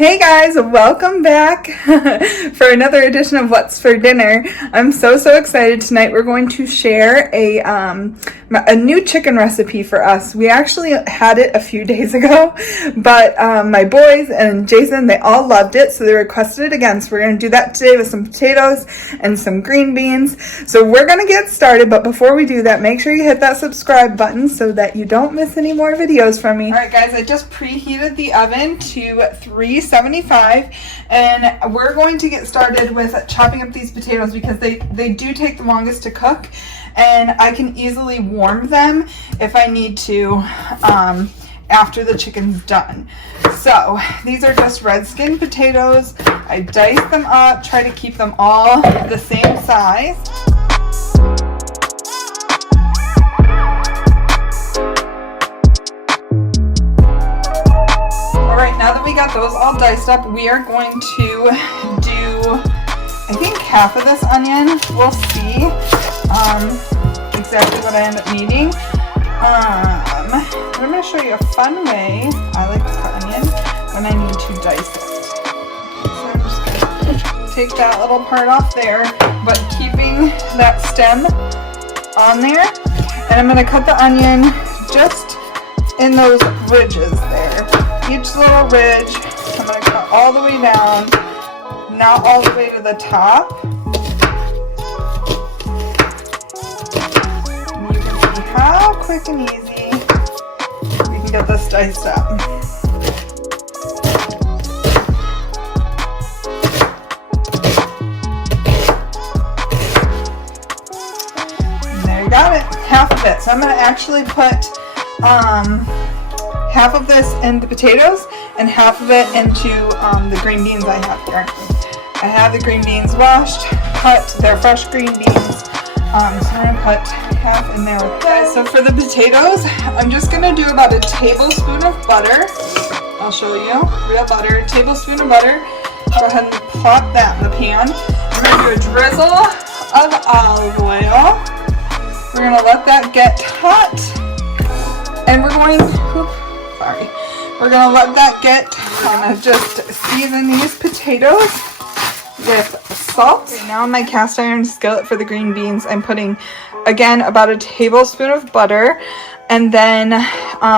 Hey guys, welcome back for another edition of What's for Dinner. I'm so excited. Tonight we're going to share a new chicken recipe for us. We actually had it a few days ago, but my boys and Jason, they all loved it, so they requested it again. So we're going to do that today with some potatoes and some green beans. So we're going to get started, but before we do that, make sure you hit that subscribe button so that you don't miss any more videos from me. Alright guys, I just preheated the oven to 375, and we're going to get started with chopping up these potatoes because they do take the longest to cook, and I can easily warm them if I need to after the chicken's done. So these are just red skin potatoes. I dice them up, try to keep them all the same size. Now that we got those all diced up, we are going to do, I think, half of this onion. We'll see exactly what I end up needing. I'm going to show you a fun way I like to cut onion when I need to dice it. So I'm just going to take that little part off there, but keeping that stem on there. And I'm going to cut the onion just in those ridges there. Each little ridge, I'm going to cut all the way down, not all the way to the top. And you can see how quick and easy we can get this diced up. And there you got it, half of it. So I'm going to actually put half of this in the potatoes and half of it into the green beans I have here. I have the green beans washed, cut. They're fresh green beans. So I'm going to put half in there with this. So for the potatoes, I'm just going to do about a tablespoon of butter. I'll show you. Real butter. Tablespoon of butter. Go ahead and plop that in the pan. We're going to do a drizzle of olive oil. We're going to let that get hot. And we're going to let that get, I'm going to just season these potatoes with salt. Okay, now in my cast iron skillet for the green beans, I'm putting, again, about a tablespoon of butter. And then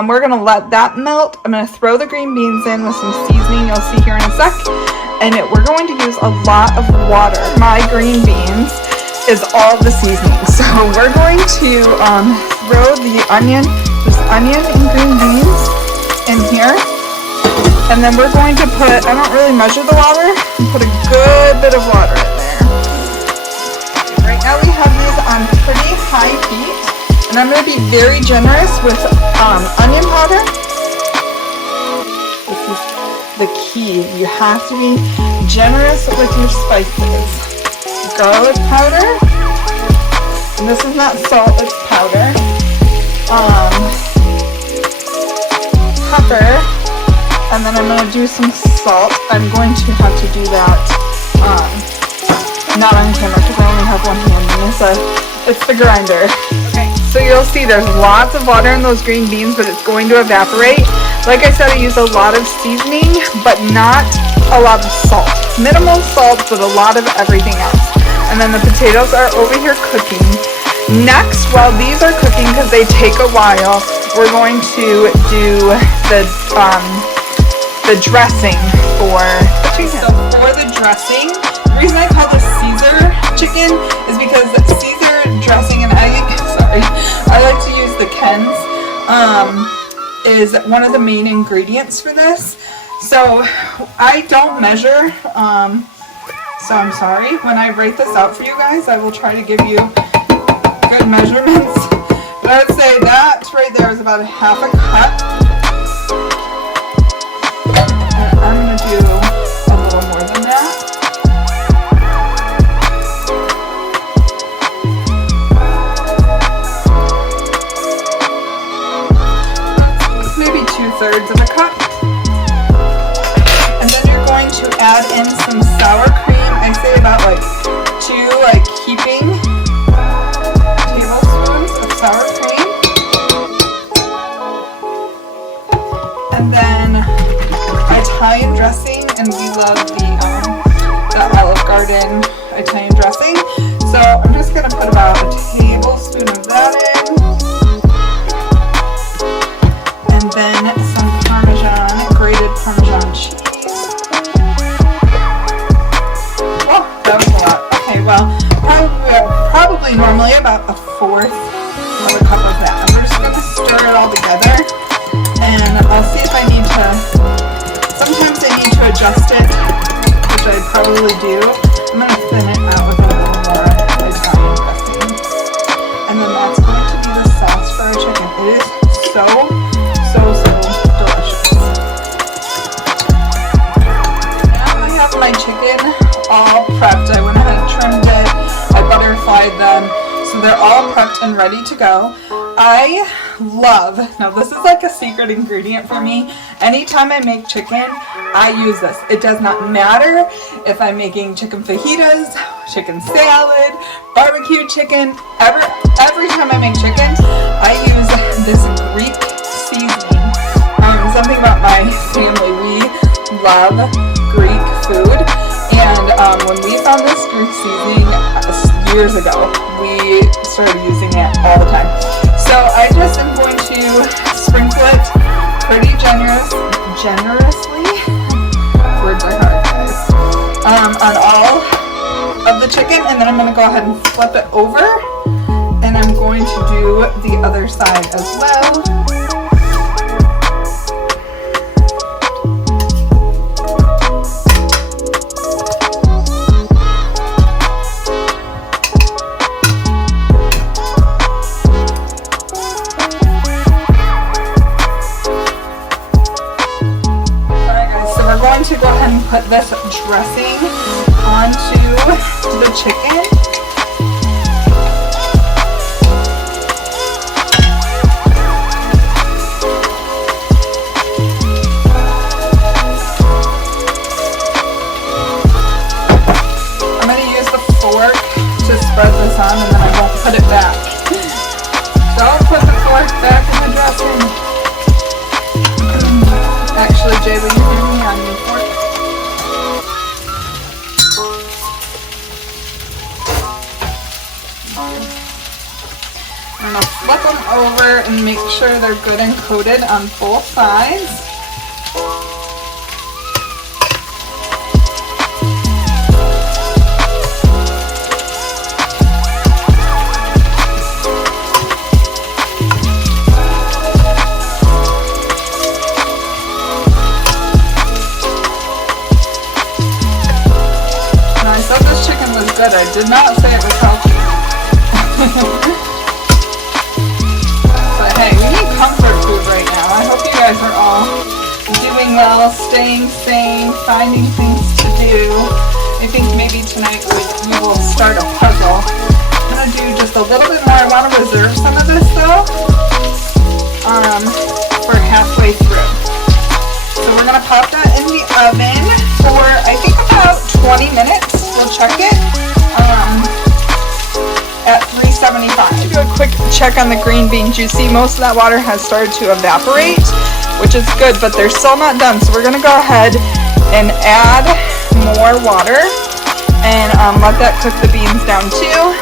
we're going to let that melt. I'm going to throw the green beans in with some seasoning, you'll see here in a sec. And we're going to use a lot of water. My green beans is all the seasoning. So we're going to throw the onion, this onion and green beans in here, and then we're going to put, I don't really measure the water, put a good bit of water in there. Right now we have these on pretty high heat, and I'm going to be very generous with onion powder. This is the key. You have to be generous with your spices. Garlic powder, and this is not salt, it's powder. Pepper, and then I'm going to do some salt. I'm going to have to do that not on camera because I only have one hand in this. It's the grinder. Okay, so you'll see there's lots of water in those green beans, but it's going to evaporate. Like I said, I use a lot of seasoning, but not a lot of salt. Minimal salt, but a lot of everything else. And then the potatoes are over here cooking. Next, while these are cooking, because they take a while, we're going to do the dressing for the chicken. So for the dressing, the reason I call this Caesar chicken is because the Caesar dressing, and I like to use the Ken's, is one of the main ingredients for this. So I don't measure, so I'm sorry. When I write this out for you guys, I will try to give you good measurements. But I would say that right there is about a half a cup. And I'm going to do a little more than that. Maybe 2/3 of a cup. And then you're going to add in some sour cream. I say about like 2 heaping tablespoons of sour cream. and we love the Olive Garden Italian dressing. So I'm just going to put about a tablespoon of that in. And then some Parmesan, grated Parmesan cheese. Oh, that was a lot. Okay, well, probably normally about a fourth of a cup of that. I'm just going to stir it all together, and I'll see if I need to, sometimes I need to adjust it, which I probably do. I'm going to thin it out with a little more Italian dressing. And then that's going to be the sauce for our chicken. It is so delicious. Now I have my chicken all prepped. I went ahead and trimmed it. I butterflied them. So they're all prepped and ready to go. I love, now this is like a secret ingredient for me. Anytime I make chicken, I use this. It does not matter if I'm making chicken fajitas, chicken salad, barbecue chicken. Every time I make chicken, I use this Greek seasoning. Something about my family, we love Greek food. And when we found this Greek seasoning years ago, we started using it all the time. So I just am going to sprinkle it pretty generously, words are hard, guys, on all of the chicken, and then I'm going to go ahead and flip it over, and I'm going to do the other side as well. To go ahead and put this dressing onto the chicken. I'm going to use the fork to spread this on, and then I won't put it back. So I'll put the fork back in the dressing. Actually, Jay, will you hear me on your fork? I'm going to flip them over and make sure they're good and coated on both sides. I did not say it was healthy. But hey, we need comfort food right now. I hope you guys are all doing well, staying sane, finding things to do. I think maybe tonight we will start a puzzle. I'm going to do just a little bit more. I want to reserve some of this though for halfway through. So we're going to pop that in the oven for I think about 20 minutes. We'll check it. At 375. Do a quick check on the green beans. You see most of that water has started to evaporate, which is good, but they're still not done. So we're going to go ahead and add more water and let that cook the beans down too.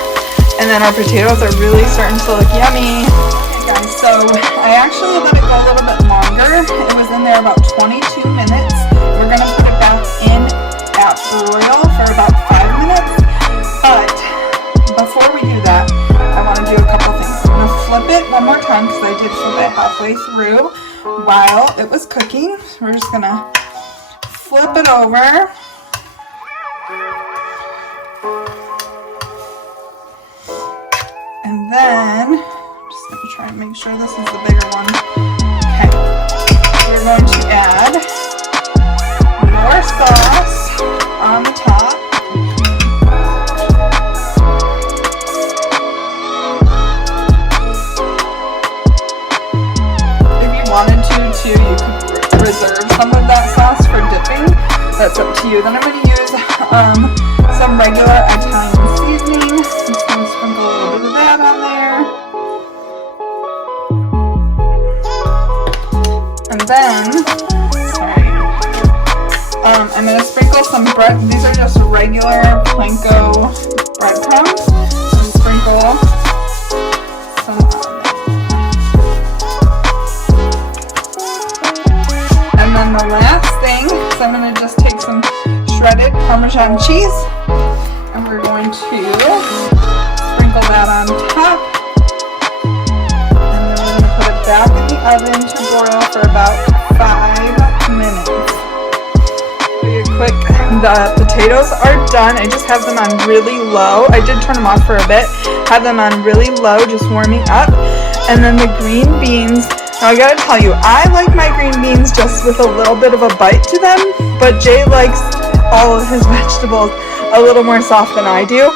And then our potatoes are really starting to look yummy. Okay guys, so I actually let it go a little bit longer. It was in there about 22 minutes. We're going to put it back in at broil for about 5 minutes. But before we do that, I want to do a couple things. I'm going to flip it one more time because I did flip it halfway through while it was cooking. So we're just going to flip it over. And then, I'm just going to try and make sure this is the bigger one. Okay. We're going to add more sauce on the top. Wanted to, you could reserve some of that sauce for dipping. That's up to you. Then I'm going to use some regular Italian seasoning. I'm just going to sprinkle a little bit of that on there. And then, I'm going to sprinkle some bread. These are just regular Planko breadcrumbs. And sprinkle some on it. And then the last thing is I'm going to just take some shredded Parmesan cheese. And we're going to sprinkle that on top. And then we're going to put it back in the oven to broil for about 5 minutes. Quick, the potatoes are done. I just have them on really low. I did turn them off for a bit. Have them on really low, just warming up. And then the green beans. Now I gotta tell you, I like my green beans just with a little bit of a bite to them, but Jay likes all of his vegetables a little more soft than I do.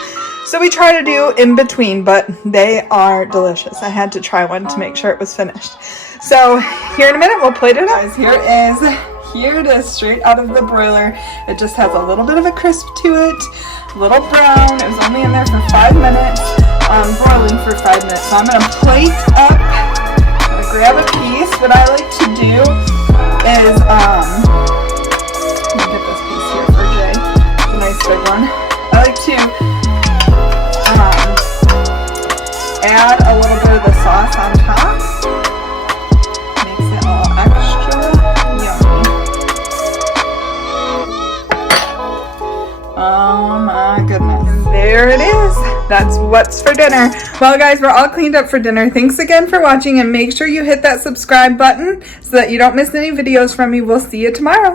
So we try to do in between, but they are delicious. I had to try one to make sure it was finished. So here in a minute, we'll plate it up. Guys, here it is, straight out of the broiler. It just has a little bit of a crisp to it, a little brown. It was only in there for 5 minutes, broiling for 5 minutes. So I'm gonna plate up, I'm gonna grab a piece. What I like to do is, let me get this piece here for Jay. It's a nice big one. I like to add a little bit of the sauce on top. Makes it all extra yummy. Oh my goodness. And there it is. That's what's for dinner. Well guys, we're all cleaned up for dinner. Thanks again for watching, and make sure you hit that subscribe button so that you don't miss any videos from me. We'll see you tomorrow.